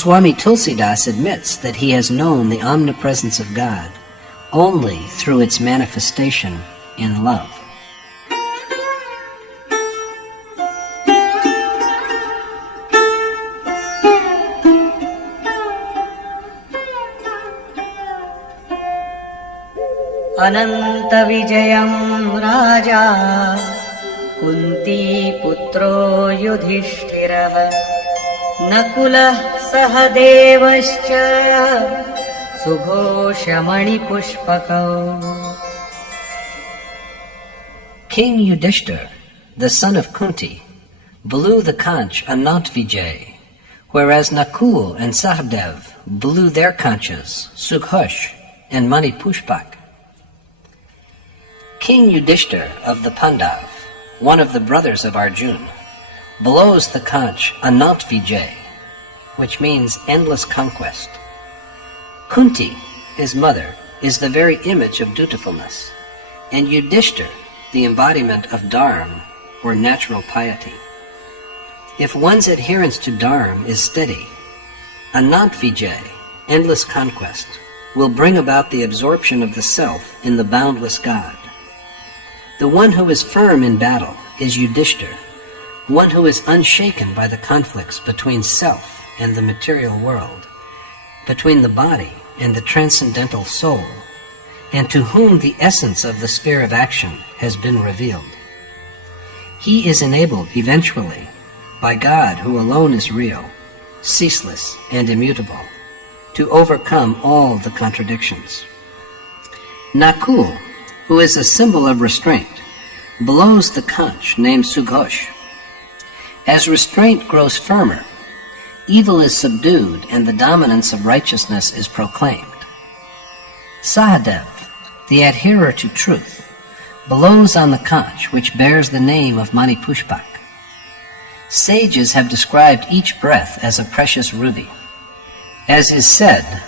Swami Tulsidas admits that he has known the omnipresence of God only through its manifestation in love. Ananta Vijayam Raja Kunti Putro Yudhishthirah Nakulah Sahadevascha Sughoshamani Pushpakau. King Yudhishthir, the son of Kunti, blew the conch Anant Vijay, whereas Nakul and Sahadev blew their conches Sughosh and Mani Pushpak. King Yudhishthir of the Pandav, one of the brothers of Arjun, blows the conch Anant Vijay, which means endless conquest. Kunti, his mother, is the very image of dutifulness, and Yudhishthir, the embodiment of dharma, or natural piety. If one's adherence to dharma is steady, Anant Vijay, endless conquest, will bring about the absorption of the self in the boundless God. The one who is firm in battle is Yudhishthir, one who is unshaken by the conflicts between self and the material world, between the body and the transcendental soul, and to whom the essence of the sphere of action has been revealed. He is enabled eventually by God, who alone is real, ceaseless and immutable, to overcome all the contradictions. Nakul, who is a symbol of restraint, blows the conch named Sughosh. As restraint grows firmer, evil is subdued and the dominance of righteousness is proclaimed. Sahadev, the adherer to truth, blows on the conch which bears the name of Mani Pushpak. Sages have described each breath as a precious ruby. As is said,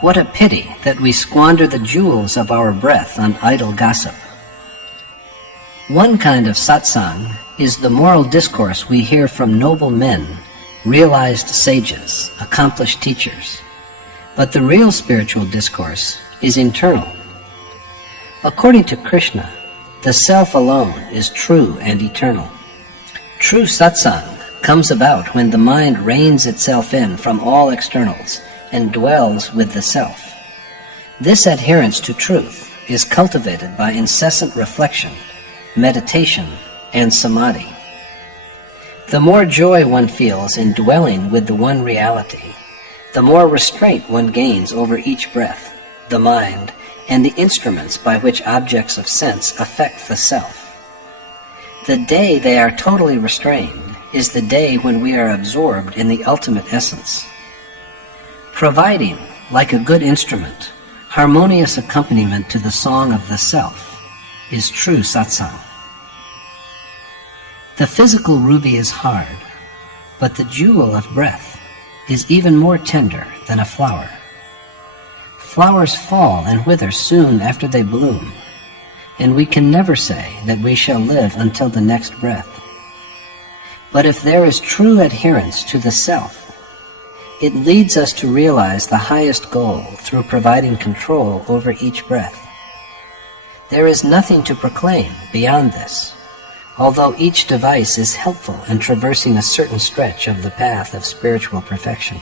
what a pity that we squander the jewels of our breath on idle gossip. One kind of satsang is the moral discourse we hear from noble men, realized sages, accomplished teachers. But the real spiritual discourse is internal. According to Krishna, the self alone is true and eternal. True satsang comes about when the mind reins itself in from all externals and dwells with the self. This adherence to truth is cultivated by incessant reflection, meditation, and samadhi. The more joy one feels in dwelling with the one reality, the more restraint one gains over each breath, the mind, and the instruments by which objects of sense affect the self. The day they are totally restrained is the day when we are absorbed in the ultimate essence. Providing, like a good instrument, harmonious accompaniment to the song of the self is true satsang. The physical ruby is hard, but the jewel of breath is even more tender than a flower. Flowers fall and wither soon after they bloom, and we can never say that we shall live until the next breath. But if there is true adherence to the self, it leads us to realize the highest goal through providing control over each breath. There is nothing to proclaim beyond this, although each device is helpful in traversing a certain stretch of the path of spiritual perfection.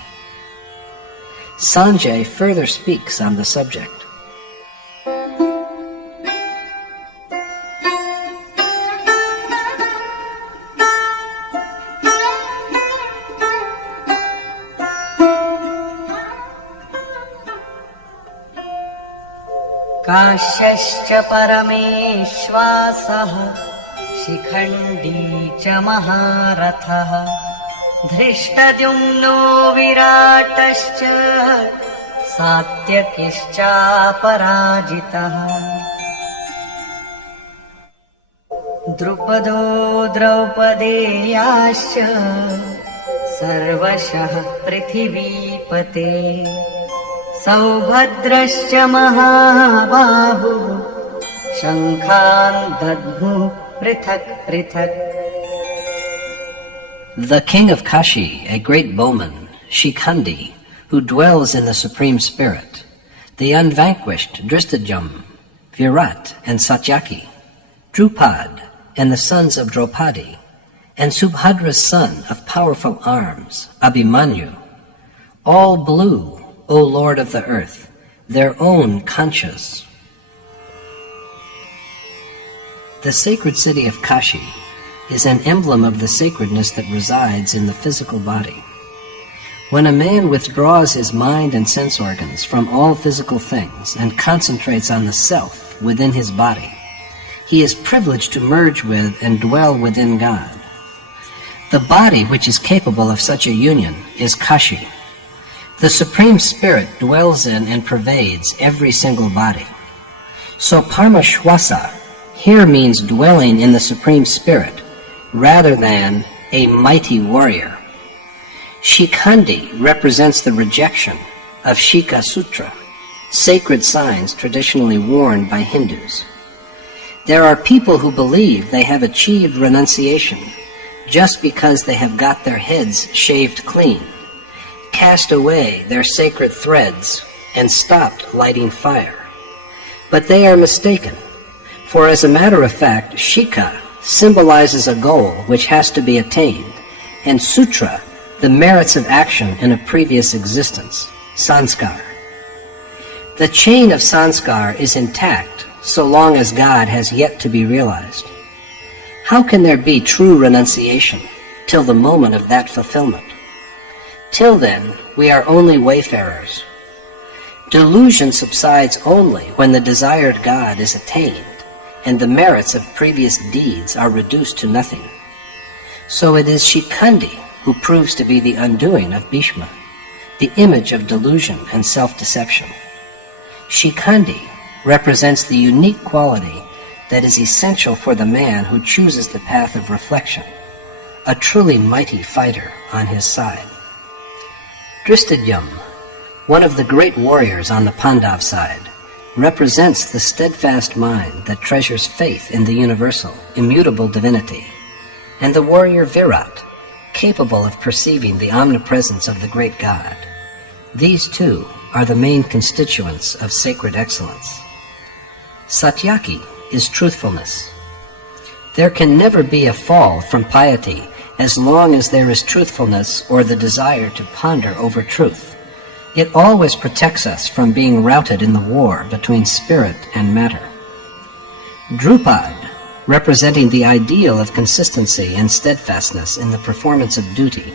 Sanjay further speaks on the subject. काश्यश्च परमेश्वासः Shikhandi च महारथः धृष्टद्युम्नो विराटश्च सात्यकिश्चापराजितः द्रुपदो द्रौपदेयाश्च सर्वशः पृथिवीपते सौभद्रश्च महाबाहुः शङ्खान् दद्मुः पृथक् पृथक्. The king of Kashi, a great bowman, Shikhandi, who dwells in the Supreme Spirit, the unvanquished Drishtadyumna, Virat and Satyaki, Drupad and the sons of Draupadi, and Subhadra's son of powerful arms, Abhimanyu, all blew, O Lord of the earth, their own conchas. The sacred city of Kashi is an emblem of the sacredness that resides in the physical body. When a man withdraws his mind and sense organs from all physical things and concentrates on the self within his body, he is privileged to merge with and dwell within God. The body which is capable of such a union is Kashi. The Supreme Spirit dwells in and pervades every single body. So Paramashwasa here means dwelling in the Supreme Spirit rather than a mighty warrior. Shikhandi represents the rejection of Shikha Sutra, sacred signs traditionally worn by Hindus. There are people who believe they have achieved renunciation just because they have got their heads shaved clean, cast away their sacred threads, and stopped lighting fire. But they are mistaken, for as a matter of fact, Shikha symbolizes a goal which has to be attained, and Sutra, the merits of action in a previous existence, sanskar. The chain of sanskar is intact so long as God has yet to be realized. How can there be true renunciation till the moment of that fulfillment? Till then, we are only wayfarers. Delusion subsides only when the desired God is attained and the merits of previous deeds are reduced to nothing. So it is Shikhandi who proves to be the undoing of Bhishma, the image of delusion and self-deception. Shikhandi represents the unique quality that is essential for the man who chooses the path of reflection, a truly mighty fighter on his side. Drishtadyumna, one of the great warriors on the Pandav side, represents the steadfast mind that treasures faith in the universal, immutable divinity, and the warrior Virat, capable of perceiving the omnipresence of the great God. These two are the main constituents of sacred excellence. Satyaki is truthfulness. There can never be a fall from piety as long as there is truthfulness or the desire to ponder over truth. It always protects us from being routed in the war between spirit and matter. Drupad, representing the ideal of consistency and steadfastness in the performance of duty.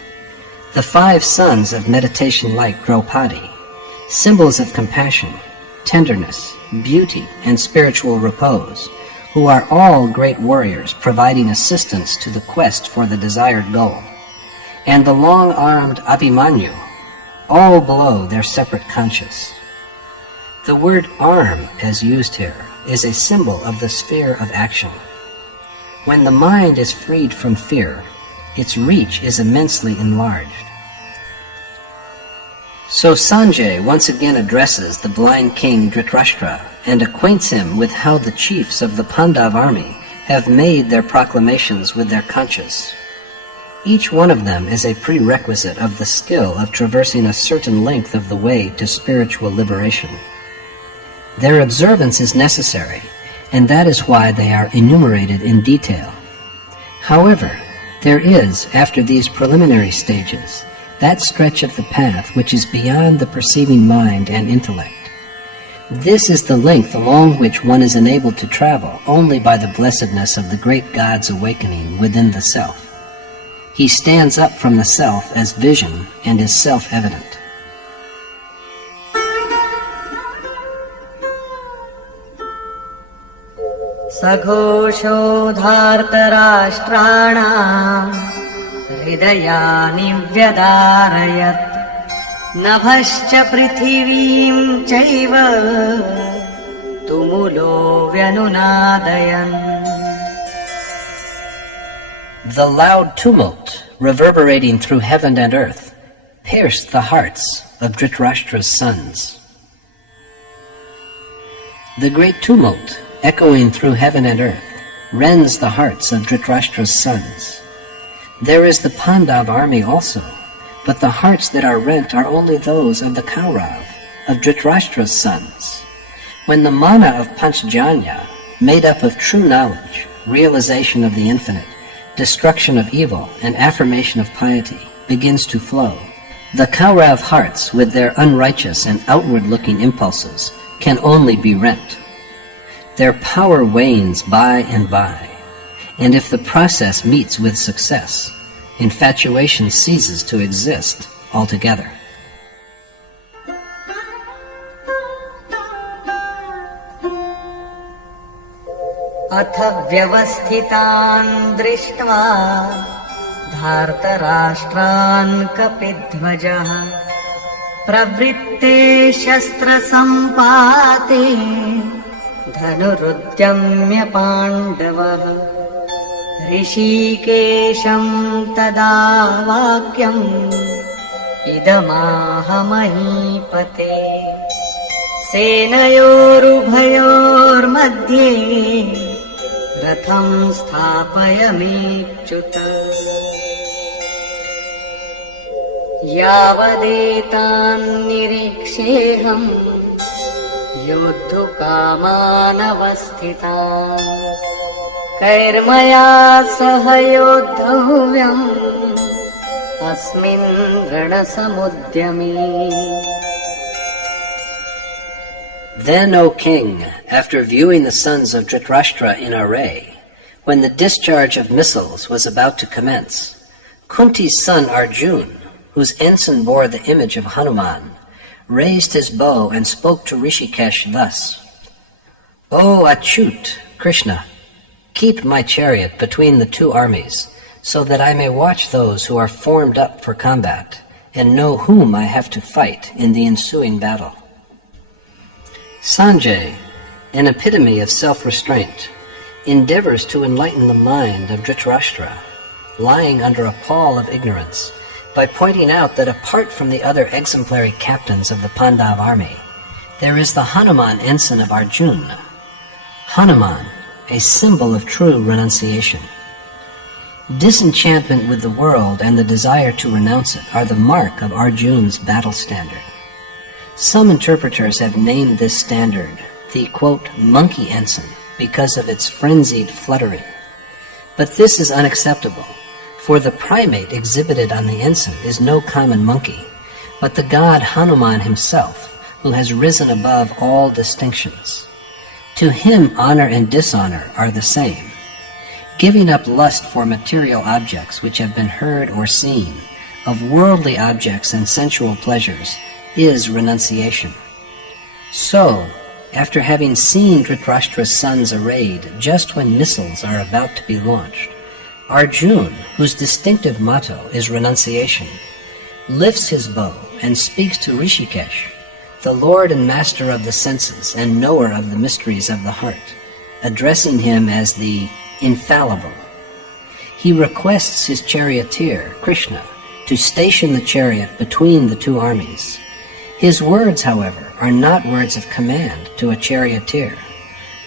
The 5 sons of meditation like Draupadi, symbols of compassion, tenderness, beauty, and spiritual repose, who are all great warriors providing assistance to the quest for the desired goal. And the long-armed Abhimanyu, all below their separate conchas. The word arm, as used here, is a symbol of the sphere of action. When the mind is freed from fear, its reach is immensely enlarged. So Sanjay once again addresses the blind king Dhritarashtra and acquaints him with how the chiefs of the Pandav army have made their proclamations with their conchas. Each one of them is a prerequisite of the skill of traversing a certain length of the way to spiritual liberation. Their observance is necessary, and that is why they are enumerated in detail. However, there is, after these preliminary stages, that stretch of the path which is beyond the perceiving mind and intellect. This is the length along which one is enabled to travel only by the blessedness of the great God's awakening within the self. He stands up from the self as vision and is self-evident. सघोषोधार्तराष्ट्राणाम् हृदयानि व्यदारयत् नभश्च पृथिवीं चैव तुमुलो व्यनुनादयन्. The loud tumult, reverberating through heaven and earth, pierced the hearts of Dhritarashtra's sons. The great tumult, echoing through heaven and earth, rends the hearts of Dhritarashtra's sons. There is the Pandav army also, but the hearts that are rent are only those of the Kaurav, of Dhritarashtra's sons. When the mana of Panchjanya, made up of true knowledge, realization of the infinite, destruction of evil, and affirmation of piety, begins to flow, the Kaurav hearts, with their unrighteous and outward-looking impulses, can only be rent. Their power wanes by and by, and if the process meets with success, infatuation ceases to exist altogether. अथ व्यवस्थितान् दृष्ट्वा धार्तराष्ट्रान् कपिध्वजः प्रवृत्ते शस्त्रसम्पाते धनुरुद्यम्य पाण्डवः ऋषिकेशं तदा वाक्यम् इदमाह महीपते सेनयोरुभयोर्मध्ये रथं स्थापयमेच्युत यावदेतान्निरीक्षेऽहं योद्धुकामानवस्थितान् कैर्मया सह योद्धव्यम् अस्मिन् रणसमुद्यमे. Then, O king, after viewing the sons of Dhritarashtra in array, when the discharge of missiles was about to commence, Kunti's son Arjun, whose ensign bore the image of Hanuman, raised his bow and spoke to Rishikesh thus: O Achyut, Krishna, keep my chariot between the two armies, so that I may watch those who are formed up for combat, and know whom I have to fight in the ensuing battle. Sanjay, an epitome of self-restraint, endeavors to enlighten the mind of Dhritarashtra, lying under a pall of ignorance, by pointing out that apart from the other exemplary captains of the Pandav army, there is the Hanuman ensign of Arjuna. Hanuman, a symbol of true renunciation. Disenchantment with the world and the desire to renounce it are the mark of Arjuna's battle standard. Some interpreters have named this standard the, quote, monkey ensign because of its frenzied fluttering. But this is unacceptable, for the primate exhibited on the ensign is no common monkey, but the god Hanuman himself, who has risen above all distinctions. To him honor and dishonor are the same. Giving up lust for material objects which have been heard or seen, of worldly objects and sensual pleasures, is renunciation. So, after having seen Dhritarashtra's sons arrayed just when missiles are about to be launched, Arjuna, whose distinctive motto is renunciation, lifts his bow and speaks to Rishikesh, the lord and master of the senses and knower of the mysteries of the heart, addressing him as the infallible. He requests his charioteer, Krishna, to station the chariot between the two armies. His words, however, are not words of command to a charioteer,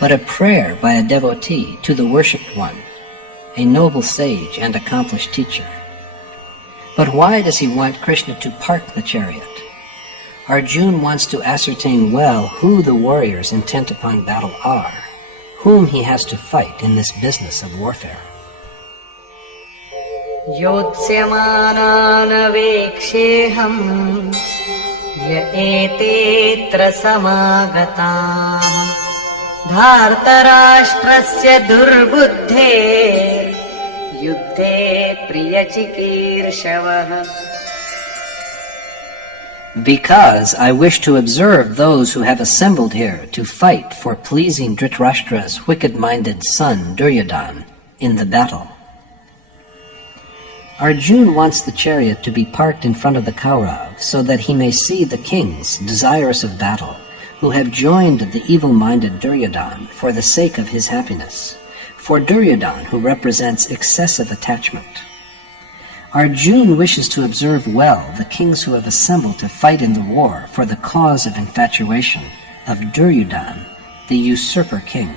but a prayer by a devotee to the worshipped one, a noble sage and accomplished teacher. But why does he want Krishna to park the chariot? Arjuna wants to ascertain well who the warriors intent upon battle are, whom he has to fight in this business of warfare. योत्स्यमानानवेक्षेऽहम् य एतेऽत्र समागताः धार्तराष्ट्रस्य दुर्बुद्धेर्युद्धे प्रियचिकीर्षवः. Because I wish to observe those who have assembled here to fight for pleasing Dhritarashtra's wicked-minded son Duryodhana in the battle. Arjuna wants the chariot to be parked in front of the Kaurav so that he may see the kings desirous of battle who have joined the evil-minded Duryodhana for the sake of his happiness, for Duryodhana who represents excessive attachment. Arjuna wishes to observe well the kings who have assembled to fight in the war for the cause of infatuation of Duryodhana, the usurper king.